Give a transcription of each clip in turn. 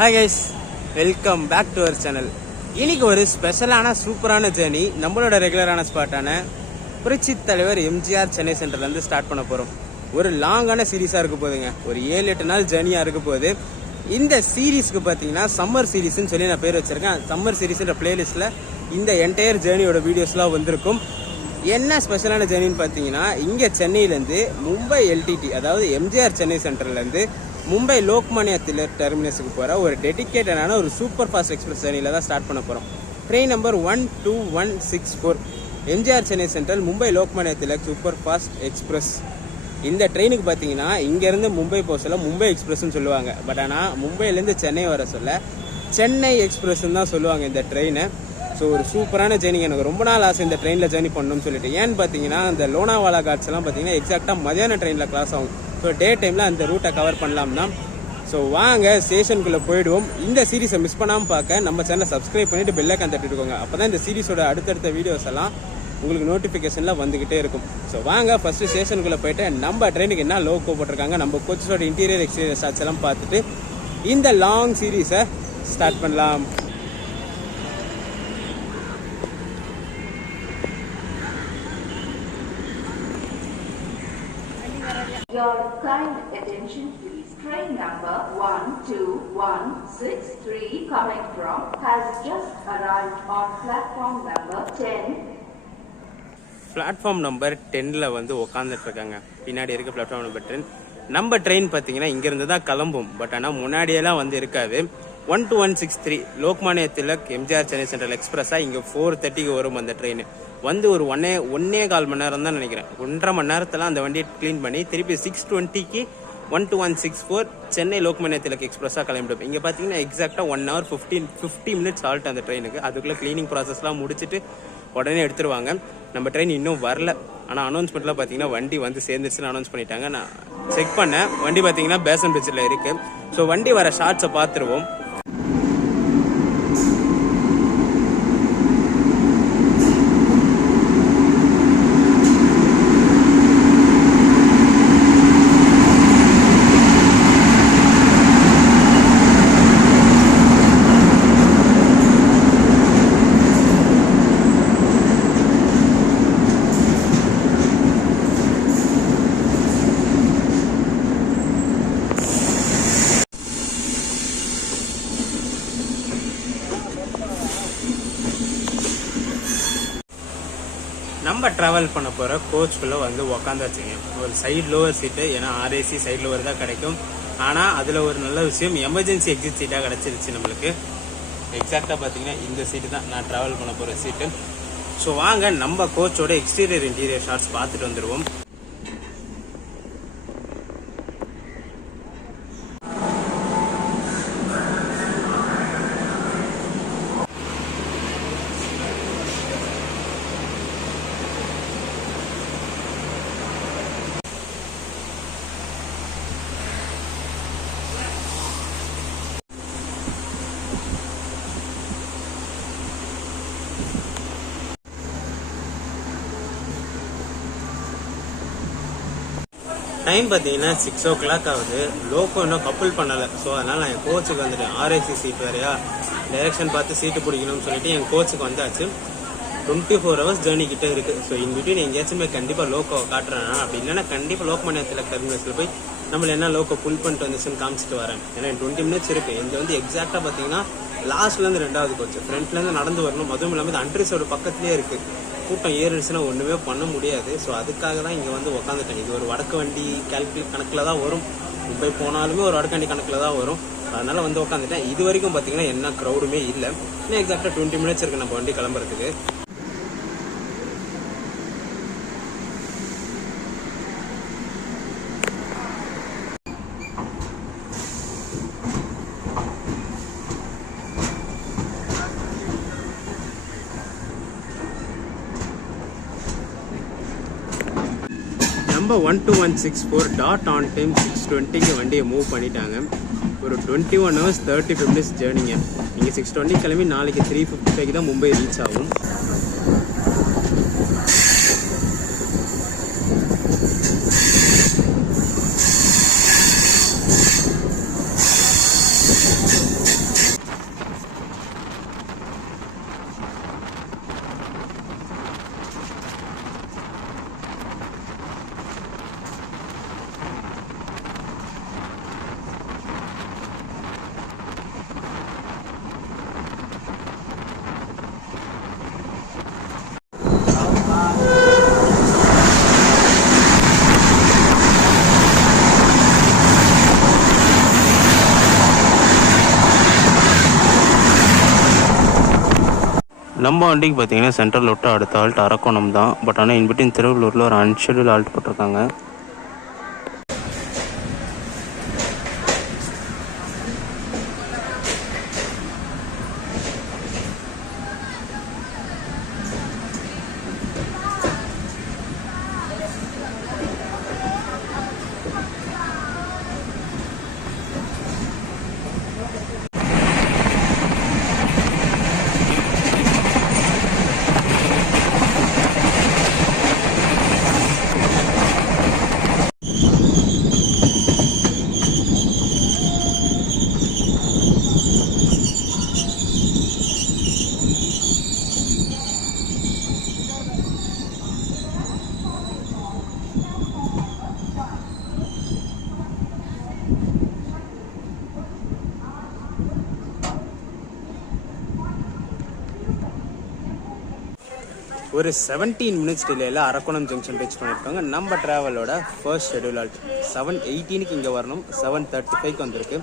Hi guys, welcome back to our channel. இன்னைக்கு ஒரு ஸ்பெஷலான சூப்பரான ஜேர்னி நம்மளோட ரெகுலரான ஸ்பாட்டான புரட்சி தலைவர் எம்ஜிஆர் சென்னை சென்டர்ல இருந்து ஸ்டார்ட் பண்ண போறோம். ஒரு லாங்கான சீரீஸா இருக்க போகுதுங்க. ஒரு 7-8 நாள் ஜேர்னியா இருக்க போகுது. இந்த சீரீஸ்க்கு பாத்தீங்கன்னா சம்மர் சீரீஸ்னு சொல்லி நான் பேர் வச்சிருக்கேன். சம்மர் சீரீஸ்ன்ற பிளேலிஸ்ட்ல இந்த என்டையர் ஜேர்னியோட வீடியோஸ்லாம் வந்திருக்கும். என்ன ஸ்பெஷலான ஜேர்னின்னு பார்த்தீங்கன்னா இங்கே சென்னையிலேருந்து மும்பை எல்டிடி அதாவது எம்ஜிஆர் சென்னை சென்டர்லேருந்து மும்பை லோக்மானியா திலக் டெர்மினஸுக்கு போகிற ஒரு டெடிக்கேட்டடான ஒரு சூப்பர் ஃபாஸ்ட் எக்ஸ்பிரஸ் ஜேர்னியில் தான் ஸ்டார்ட் பண்ண போகிறோம். Train number 12164 MGR Chennai central Mumbai Lokmanya Tilak super fast express. இந்த ட்ரெயினுக்கு பார்த்தீங்கன்னா இங்கேருந்து மும்பை போக சொல்ல மும்பை எக்ஸ்பிரஸ்ன்னு சொல்லுவாங்க. பட் ஆனால் மும்பையிலேருந்து சென்னை வர சொல்ல சென்னை எக்ஸ்பிரஸ்ன்னு தான் சொல்லுவாங்க இந்த ட்ரெயினை. ஸோ ஒரு சூப்பரான ஜேர்னிங்க. எனக்கு ரொம்ப நாள் ஆசை இந்த ட்ரெயினில் ஜேர்னி பண்ணணும்னு சொல்லிட்டு. ஏன்னு பார்த்தீங்கன்னா இந்த லோனாவாலா காட்ஸ் எல்லாம் பார்த்தீங்கன்னா எக்ஸாக்டாக மதியான ட்ரெயினில் கிளாஸ் ஆகும். ஸோ டே டைமில் அந்த ரூட்டை கவர் பண்ணலாம்னா. ஸோ வாங்க ஸ்டேஷனுக்குள்ளே போயிடுவோம். இந்த சீரீஸை மிஸ் பண்ணாமல் பார்க்க நம்ம சேனலை சப்ஸ்கிரைப் பண்ணிவிட்டு பெல்லைக்கான் தட்டிட்டுக்கோங்க. அப்போ தான் இந்த சீரீஸோட அடுத்தடுத்த வீடியோஸ் எல்லாம் உங்களுக்கு நோட்டிஃபிகேஷனில் வந்துக்கிட்டே இருக்கும். ஸோ வாங்க ஃபஸ்ட்டு ஸ்டேஷனுக்குள்ளே போயிட்டு நம்ம ட்ரெயினுக்கு என்ன லோகோ போட்டிருக்காங்க, நம்ம கோச்சஸோட இன்டீரியர் எக்ஸ்டீரியர் ஷாட்ஸ் எல்லாம் பார்த்துட்டு இந்த லாங் சீரீஸை ஸ்டார்ட் பண்ணலாம். Your kind attention please. Train number 12163 coming from has just arrived on platform number 10. Platform number 10ல் வந்து உக்காந்துட்டு இருக்காங்க. பின்னாடி இருக்க பிளாட்ஃபார்ம் நம்பர் 10. நம்ம ட்ரெயின் பார்த்தீங்கன்னா இங்கேருந்து தான் கிளம்பும். பட் ஆனால் முன்னாடியெல்லாம் வந்து இருக்காது. 12163 லோக்மானியா திலக் எம்ஜிஆர் சென்னை சென்ட்ரல் எக்ஸ்பிரஸாக இங்கே 4:30க்கு வரும். அந்த ட்ரெயின் வந்து ஒரு 1.25 மணி நேரம் தான் நினைக்கிறேன். 1.5 மணி நேரத்தில் அந்த வண்டியை க்ளீன் பண்ணி திருப்பி 6:20க்கு 12164 சென்னை லோக்மானியா திலக் எக்ஸ்பிரஸாக கிளம்பிடும். இங்கே பார்த்தீங்கன்னா எக்ஸாக்டாக 1 hour 50 minutes ஆல்ட் அந்த ட்ரெயினுக்கு. அதுக்குள்ளே க்ளீனிங் ப்ராசஸ்லாம் முடிச்சுட்டு உடனே எடுத்துருவாங்க. நம்ம ட்ரெயின் இன்னும் வரல. ஆனால் அனௌன்ஸ்மெண்ட்டில் பார்த்தீங்கன்னா வண்டி வந்து சேர்ந்துருச்சுன்னு அனௌன்ஸ் பண்ணிட்டாங்க. நான் செக் பண்ணேன். வண்டி பார்த்தீங்கன்னா பேசன் பிரிட்ஜில் இருக்குது. ஸோ வண்டி வர ஷார்ட்ஸை பார்த்துருவோம். நம்ம ட்ராவல் பண்ண போகிற கோச்சுக்குள்ளே வந்து உக்காந்தாச்சுங்க. ஒரு சைடு லோவர் சீட்டு, ஏன்னா RAC சைடு லோவர் தான் கிடைக்கும். ஆனால் அதில் ஒரு நல்ல விஷயம் எமர்ஜென்சி எக்ஸிட் சீட்டாக கிடச்சிருச்சு நம்மளுக்கு. எக்ஸாக்டாக பார்த்தீங்கன்னா இந்த சீட்டு தான் நான் ட்ராவல் பண்ண போகிற சீட்டு. ஸோ வாங்க நம்ம கோச்சோட எக்ஸ்டீரியர் இன்டீரியர் ஷாட்ஸ் பார்த்துட்டு வந்துடுவோம். டைம் பார்த்தீங்கன்னா 6 o'clock ஆகுது. லோக்கோ இன்னும் கப்புள் பண்ணலை. ஸோ அதனால் நான் என் கோச்சுக்கு வந்துட்டேன். RAC சீட் வேறையா, டைரக்ஷன் பார்த்து சீட்டு பிடிக்கணும்னு சொல்லிட்டு என் கோச்சுக்கு வந்தாச்சு. 24 hours ஜேர்னி கிட்டே இருக்குது. ஸோ இன் பிட்வீன் எங்கேயாச்சும் கண்டிப்பாக லோக்கோ காட்டுறேன்னா, அப்படி இல்லைன்னா கண்டிப்பாக லோக்மானியா திலக் டெர்மினஸில் போய் நம்மள என்ன லோக்கோ புல் பண்ணிட்டு வந்துச்சுன்னு காமிச்சிட்டு வரேன். ஏன்னா 20 minutes இருக்குது. இது வந்து எக்ஸாக்டாக பார்த்தீங்கன்னா லாஸ்ட்லேருந்து 2வது கோச்சு. ஃப்ரண்ட்லேருந்து நடந்து வரணும். அதுவும் இல்லாமல் இது அண்ட்ரிஸோட பக்கத்துலேயே இருக்குது. கூட்டம் ஏறிடுச்சுன்னா ஒன்றுமே பண்ண முடியாது. ஸோ அதுக்காக தான் இங்கே வந்து உக்காந்துட்டேன். இது ஒரு வடக்கு வண்டி கணக்கில் தான் வரும். மும்பை போனாலுமே ஒரு வடக்கு வண்டி கணக்கில் தான் வரும். அதனால் வந்து உக்காந்துட்டேன். இது வரைக்கும் பார்த்தீங்கன்னா என்ன க்ரௌடுமே இல்லை. இன்னும் எக்ஸாக்டாக 20 minutes இருக்குது நம்ம வண்டி கிளம்புறதுக்கு. நம்ம 12164 டாட் ஆன் டைம் 6:20க்கு வண்டியை மூவ் பண்ணிட்டாங்க. ஒரு 21 hours 35 minutes ஜேர்னிங்க. இங்கே 6:20 கிளம்பி நாளைக்கு 3:55 தான் மும்பை ரீச் ஆகும். நம்ம வண்டிக்கு பார்த்தீங்கன்னா சென்ட்ரல் விட்டு அடுத்த ஆல்ட் அரக்கோணம் தான். பட் ஆனால் இன்பிட்வீன் திருவள்ளூரில் ஒரு அன்ஷெடியூல் ஆல்ட் போட்டிருக்காங்க. ஒரு 17 மினிட்ஸ் டிலேயில் அரக்கோணம் ஜங்ஷன் ரீச் பண்ணியிருக்காங்க. நம்ம ட்ராவலோட ஃபர்ஸ்ட் ஷெடியூல் ஆல்ட் 7:18 இங்கே வரணும், 7:35 வந்திருக்கு.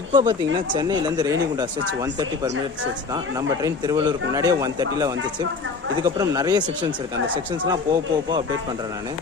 இப்போ பார்த்தீங்கன்னா சென்னையிலேருந்து Renigunta stretch 130 per minute stretch தான். நம்ம ட்ரெயின் திருவள்ளூருக்கு முன்னாடியே 130 வந்துச்சு. இதுக்கப்புறம் நிறைய செக்ஷன்ஸ் இருக்குது. அந்த செக்ஷன்ஸ்லாம் போக அப்டேட் பண்ணுறேன் நான்.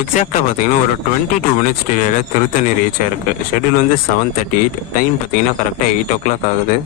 எக்ஸாக்டாக பார்த்தீங்கன்னா ஒரு 22 மினிட்ஸ் டிலேயில் திருத்தணி ரீச் ஆயிருக்கு. ஷெடியூல் வந்து 7:38, டைம் பார்த்தீங்கன்னா கரெக்டாக 8 o'clock ஆகுது.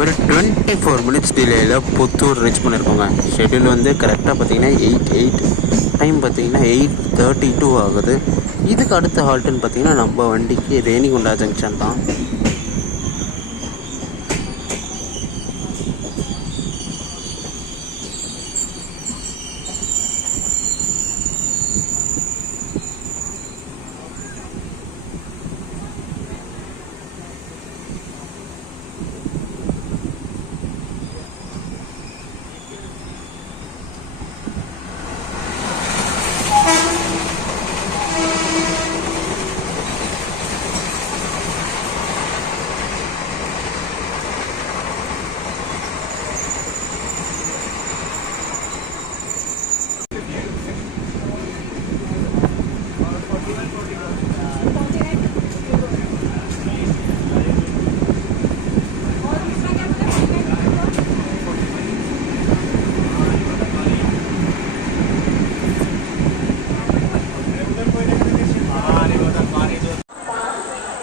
ஒரு 24 மினிட்ஸ் டிலேயில் புத்தூர் ரீச் பண்ணியிருக்கோங்க. ஷெடியூல் வந்து கரெக்டாக பார்த்தீங்கன்னா 8:08, டைம் பார்த்தீங்கன்னா 8:32 ஆகுது. இதுக்கு அடுத்த ஹால்ட்டுன்னு பார்த்தீங்கன்னா நம்ம வண்டிக்கு ரேணிகுண்டா ஜங்ஷன் தான்.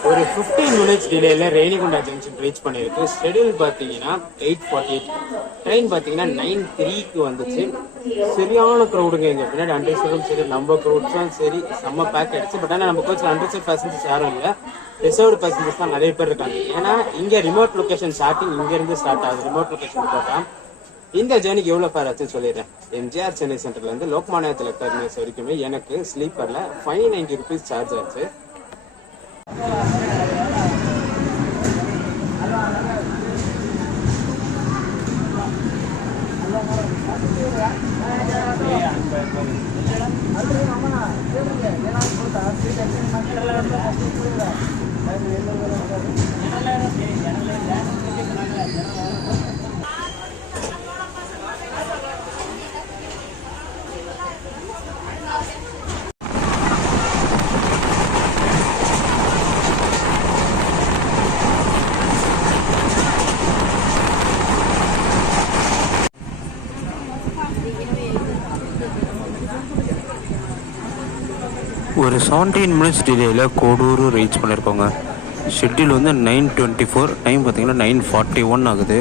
ஒரு 15 மினிட்ஸ் டிலேயில் ரேணிகுண்டா ஜங்ஷன் ரீச் பண்ணியிருக்கு. ஷெடியூல் பார்த்தீங்கன்னா 8:48, ட்ரெயின் பார்த்தீங்கன்னா 9:03 வந்துச்சு. சரியான க்ரௌடுங்க. எங்கள் பின்னாடி அண்டர்சைடும் சரி, நம்ம க்ரௌட்ஸும் சரி, செம்ம பேக் ஆகிடுச்சு. பட் ஆனால் நம்ம கோச்சில் அண்டர்சைட் பேசஞ்சர்ஸ் யாரும் இல்லை, ரிசர்வ்டு பேசஞ்சர்ஸ் தான் நிறைய பேர் இருக்காங்க. ஏன்னா இங்கே ரிமோட் லொக்கேஷன் ஸ்டார்டிங் இங்கேருந்து ஸ்டார்ட் ஆகுது. ரிமோட் லொக்கேஷன் போட்டால் இந்த ஜேர்னிக்கு எவ்வளோ ஃபேர் ஆச்சுன்னு சொல்லிடுறேன். எம்ஜிஆர் சென்னை சென்டர்லேருந்து லோக்மானிய திலக் டெர்மினஸ் வரைக்குமே எனக்கு ஸ்லீப்பரில் 590 rupees சார்ஜ் ஆச்சு. ஒரு 17 மினிட்ஸ் டிலேயில் கோடூர் ரீச் பண்ணியிருக்கோங்க. ஷெட்யூல் வந்து 9:24, டைம் பார்த்தீங்கன்னா 9:41 ஆகுது.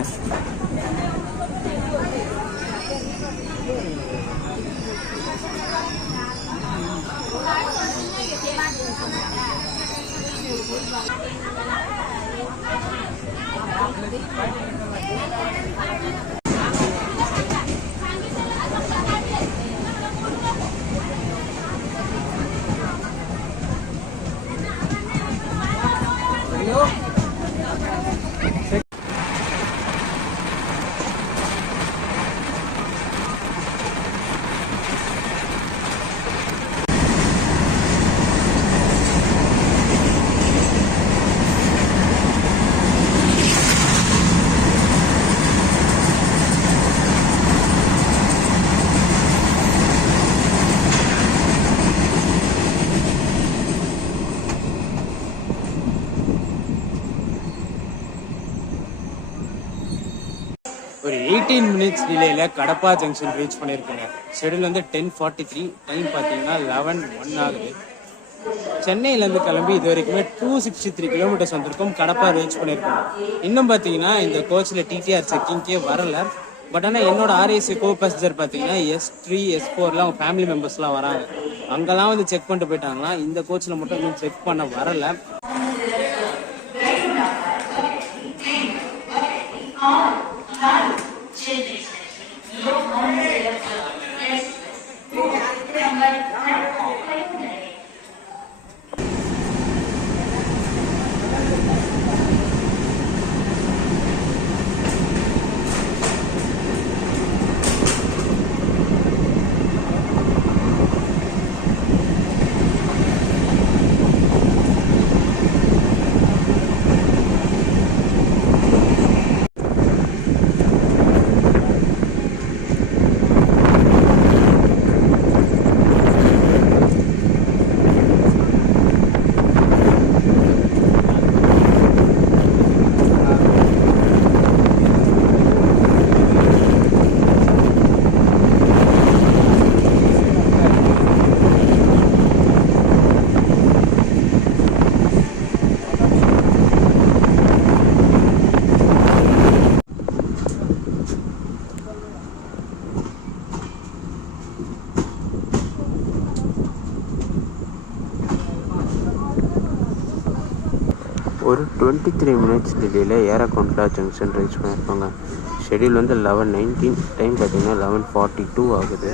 ஒரு 18 மினிட்ஸ் டிலேயில் கடப்பா ஜங்ஷன் ரீச் பண்ணியிருக்கேங்க. ஷெடியூல் வந்து 10:43, டைம் பார்த்தீங்கன்னா 11:01 ஆகுது. சென்னையிலேருந்து கிளம்பி இது வரைக்குமே 263 கிலோமீட்டர்ஸ் வந்திருக்கோம். கடப்பா ரீச் பண்ணியிருக்கோம். இன்னும் பார்த்தீங்கன்னா இந்த கோச்சில் டிடிஆர் செக்கிங்கே வரல. பட் ஆனால் என்னோட ஆர்ஏசி கோ பேசஞ்சர் பார்த்தீங்கன்னா S3, S4லாம் அவங்க ஃபேமிலி மெம்பர்ஸ்லாம் வராங்க. அங்கெல்லாம் வந்து செக் பண்ணிட்டு போயிட்டாங்கன்னா இந்த கோச்சில் மட்டும் இன்னும் செக் பண்ண வரல. ஒரு 23 மினிட்ஸ் டிலேயில் ஏரகொண்டா ஜங்ஷன் ரீச் பண்ணியிருப்பாங்க. ஷெடியூல் வந்து 11:19, டைம் பார்த்தீங்கன்னா 11:42 ஆகுது.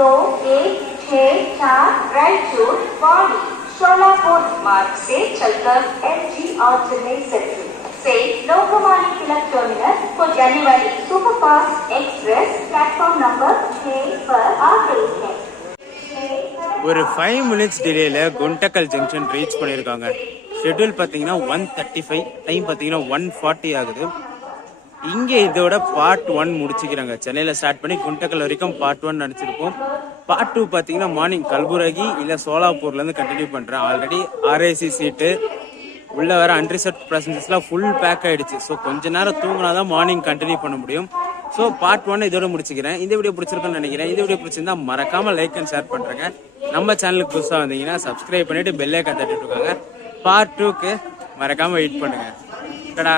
2, 1, 6, 4 रायचूर वाड़ी सोलापुर मार्ग से चलकर MGR चेन्नई सेंट्रल से लोकमान्य तिलक टर्मिनस को जाने वाली सुपरफास्ट एक्सप्रेस प्लेटफॉर्म नंबर 6 पर आ गई है। ஒரு 5 மினிட்ஸ் டிலேல குண்டக்கல் ஜங்ஷன் ரீச் பண்ணியிருக்காங்க. ஷெட்யூல் பார்த்தீங்கன்னா 1:35, டைம் பார்த்தீங்கன்னா 1:40 ஆகுது. இங்கே இதோட பார்ட் 1 முடிச்சுக்கிறாங்க. சென்னையில் ஸ்டார்ட் பண்ணி குண்டக்கல் வரைக்கும் பார்ட் 1 நினச்சிருப்போம். பார்ட் 2 பார்த்தீங்கன்னா மார்னிங் கல்புர்கி இல்லை சோலாப்பூர்லேருந்து கண்டினியூ பண்ணுறேன். ஆல்ரெடி RAC சீட்டு உள்ள வேற அன்ரிசர்வ் பேசஞ்சர்ஸ்லாம் ஃபுல் பேக் ஆயிடுச்சு. ஸோ கொஞ்ச நேரம் தூங்கினா தான் மார்னிங் கண்டினியூ பண்ண முடியும். ஸோ பார்ட் 1 இதோட முடிச்சுக்கிறேன். இந்த வீடியோ பிடிச்சிருக்குன்னு நினைக்கிறேன். இந்த வீடியோ பிடிச்சிருந்தா மறக்காம லைக் அண்ட் ஷேர் பண்ணுறேங்க. நம்ம சேனலுக்கு புதுசாக வந்தீங்கன்னா சப்ஸ்கிரைப் பண்ணிட்டு பெல்லே தட்டிட்டு இருக்காங்க. பார்ட் 2க்கு மறக்காம வெயிட் பண்ணுங்க. டடா.